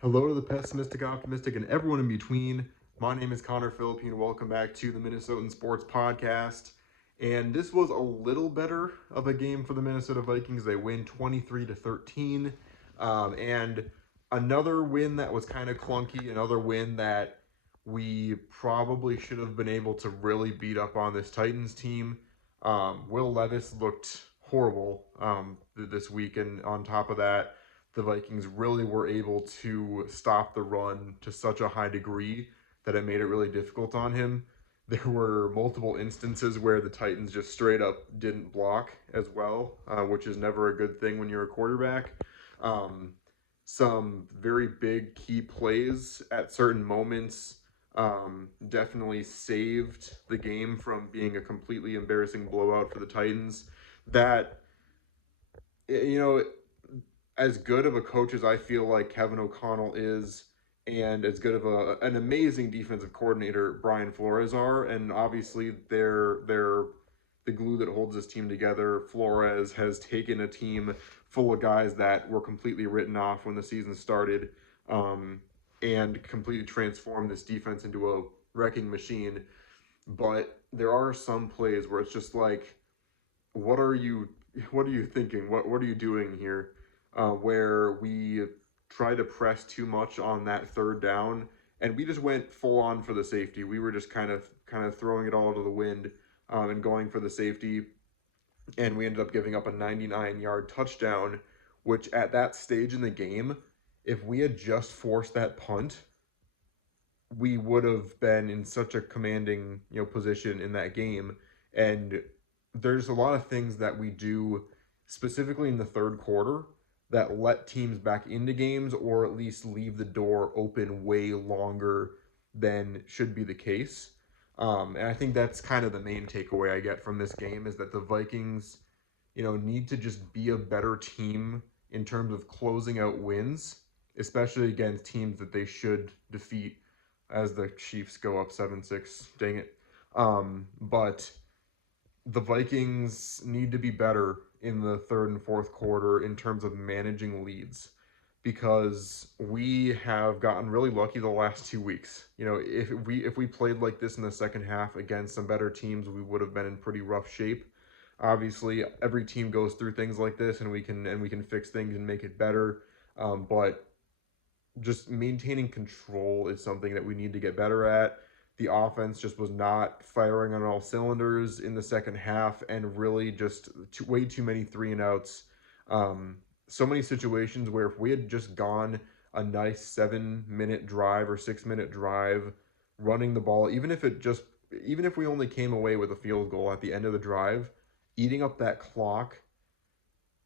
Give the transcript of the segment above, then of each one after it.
Hello to the pessimistic, optimistic, and everyone in between. My name is Connor Philippine. Welcome back to the Minnesotan Sports Podcast. And this was a little better of a game for the Minnesota Vikings. They win 23-13. And another win that was kind of clunky, another win that we probably should have been able to really beat up on this Titans team. Will Levis looked horrible this week, and on top of that, the Vikings really were able to stop the run to such a high degree that it made it really difficult on him. There were multiple instances where the Titans just straight up didn't block as well, which is never a good thing when you're a quarterback. Um, some very big key plays at certain moments definitely saved the game from being a completely embarrassing blowout for the Titans. That, you know, as good of a coach as I feel like Kevin O'Connell is, and as good of an amazing defensive coordinator Brian Flores are, and obviously they're the glue that holds this team together. Flores has taken a team full of guys that were completely written off when the season started, and completely transformed this defense into a wrecking machine. But there are some plays where it's just like, what are you what are you thinking? What are you doing here? Where we tried to press too much on that third down, and we just went full on for the safety. We were just kind of throwing it all to the wind, and going for the safety, and we ended up giving up a 99-yard touchdown, which at that stage in the game, if we had just forced that punt, we would have been in such a commanding, position in that game. And there's a lot of things that we do specifically in the third quarter that let teams back into games, or at least leave the door open way longer than should be the case. And I think that's kind of the main takeaway I get from this game, is that the Vikings, need to just be a better team in terms of closing out wins, especially against teams that they should defeat, as the Chiefs go up 7-6. Dang it. But the Vikings need to be better in the third and fourth quarter in terms of managing leads, because we have gotten really lucky the last 2 weeks. If we played like this in the second half against some better teams, we would have been in pretty rough shape. Obviously, every team goes through things like this, and we can fix things and make it better. But just maintaining control is something that we need to get better at. The offense just was not firing on all cylinders in the second half, and really just way too many 3-and-outs. So many situations where if we had just gone a nice 7-minute drive or 6-minute drive running the ball, even if we only came away with a field goal at the end of the drive, eating up that clock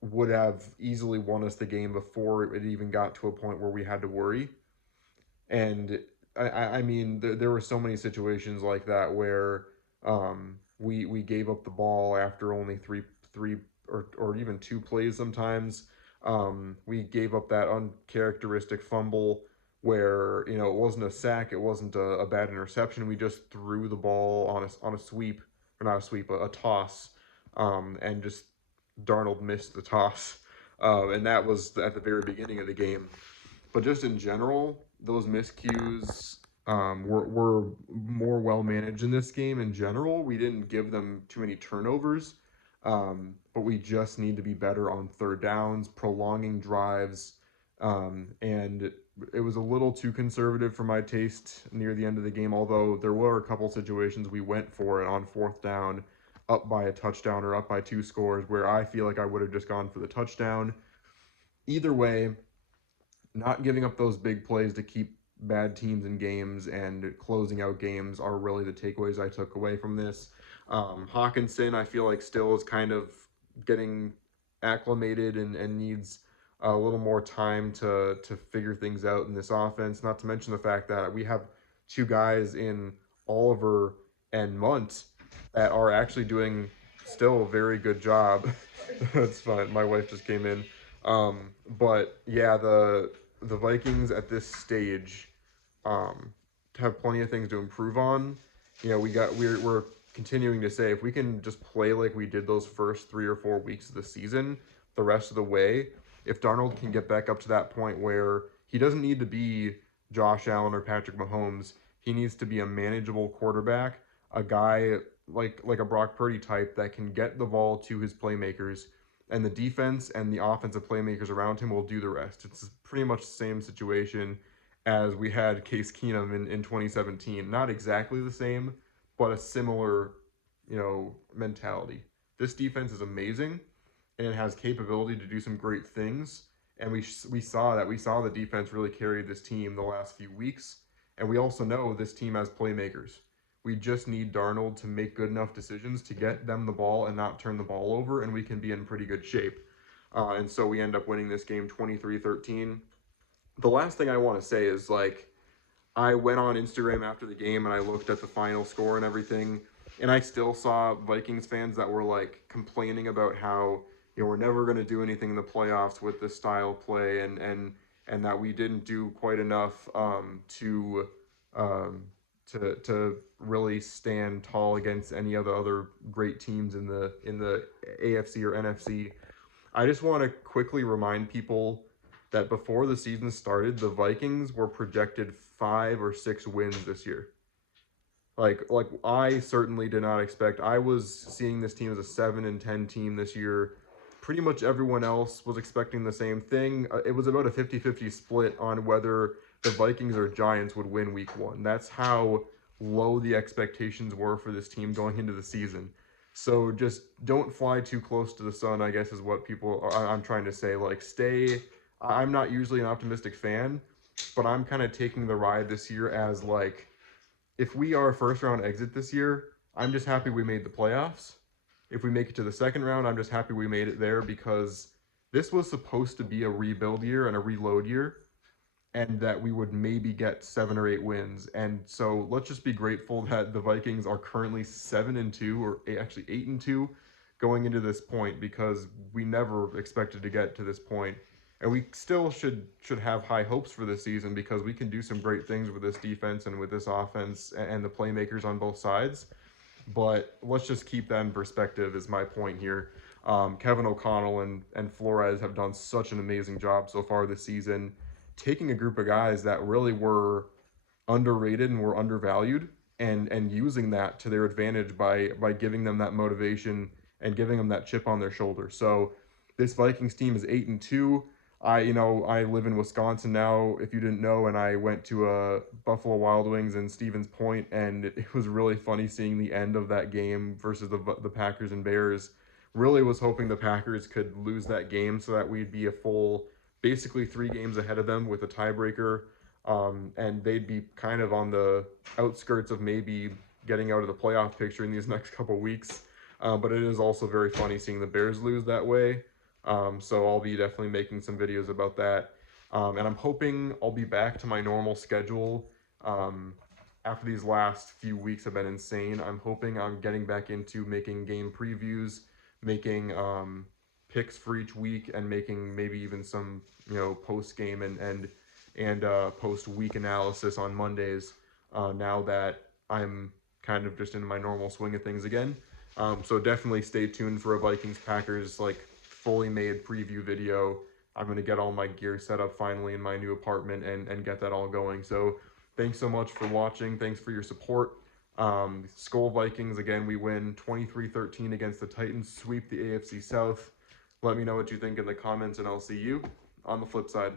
would have easily won us the game before it even got to a point where we had to worry. And I mean, there were so many situations like that where we gave up the ball after only three or even two plays sometimes. We gave up that uncharacteristic fumble where, it wasn't a sack, it wasn't a bad interception. We just threw the ball on a sweep, or not a sweep, a toss, and just Darnold missed the toss, and that was at the very beginning of the game. But just in general, those miscues were more well managed in this game. In general, we didn't give them too many turnovers, but we just need to be better on third downs, prolonging drives, and it was a little too conservative for my taste near the end of the game, although there were a couple situations we went for it on fourth down, up by a touchdown or up by 2 scores, where I feel like I would have just gone for the touchdown. Either way, not giving up those big plays to keep bad teams in games and closing out games are really the takeaways I took away from this. Hawkinson, I feel like, still is kind of getting acclimated, and needs a little more time to figure things out in this offense. Not to mention the fact that we have two guys in Oliver and Munt that are actually doing still a very good job. That's fine. My wife just came in. But yeah, the Vikings at this stage um, have plenty of things to improve on. We're continuing to say, if we can just play like we did those first 3 or 4 weeks of the season, the rest of the way, if Darnold can get back up to that point where He doesn't need to be Josh Allen or Patrick Mahomes. He needs to be a manageable quarterback, a guy like a Brock Purdy type that can get the ball to his playmakers, and the defense and the offensive playmakers around him will do the rest. It's pretty much the same situation as we had Case Keenum in 2017. Not exactly the same, but a similar, mentality. This defense is amazing, and it has capability to do some great things. And we saw that. We saw the defense really carry this team the last few weeks. And we also know this team has playmakers. We just need Darnold to make good enough decisions to get them the ball and not turn the ball over, and we can be in pretty good shape. And so we end up winning this game 23-13. The last thing I want to say is, I went on Instagram after the game and I looked at the final score and everything, and I still saw Vikings fans that were complaining about how we're never going to do anything in the playoffs with this style play, and that we didn't do quite enough um, to really stand tall against any of the other great teams in the AFC or NFC. I just want to quickly remind people that before the season started, the Vikings were projected 5 or 6 wins this year. Like I certainly did not expect. I was seeing this team as a 7-10 team this year. Pretty much everyone else was expecting the same thing. It was about a 50-50 split on whether the Vikings or Giants would win week 1. That's how low the expectations were for this team going into the season. So just don't fly too close to the sun, I guess is what I'm trying to say. I'm not usually an optimistic fan, but I'm kind of taking the ride this year as if we are a first round exit this year, I'm just happy we made the playoffs. If we make it to the second round, I'm just happy we made it there, because this was supposed to be a rebuild year and a reload year, and that we would maybe get 7 or 8 wins. And so let's just be grateful that the Vikings are currently 7-2, or actually 8-2 going into this point, because we never expected to get to this point. And we still should have high hopes for this season, because we can do some great things with this defense and with this offense and the playmakers on both sides. But let's just keep that in perspective is my point here. Kevin O'Connell and Flores have done such an amazing job so far this season, taking a group of guys that really were underrated and were undervalued, and using that to their advantage by giving them that motivation and giving them that chip on their shoulder. So this Vikings team is 8-2. I live in Wisconsin now, if you didn't know, and I went to Buffalo Wild Wings in Stevens Point, and it was really funny seeing the end of that game versus the Packers and Bears. Really was hoping the Packers could lose that game so that we'd be a full, basically 3 games ahead of them with a tiebreaker, and they'd be kind of on the outskirts of maybe getting out of the playoff picture in these next couple weeks. But it is also very funny seeing the Bears lose that way. So I'll be definitely making some videos about that. And I'm hoping I'll be back to my normal schedule. After these last few weeks have been insane, I'm hoping I'm getting back into making game previews, making picks for each week, and making maybe even some post game and post week analysis on Mondays. Now that I'm kind of just in my normal swing of things again. So definitely stay tuned for a Vikings Packers fully made preview video. I'm going to get all my gear set up finally in my new apartment and get that all going. So thanks so much for watching. Thanks for your support. Skol Vikings, again, we win 23-13 against the Titans, sweep the AFC South. Let me know what you think in the comments, and I'll see you on the flip side.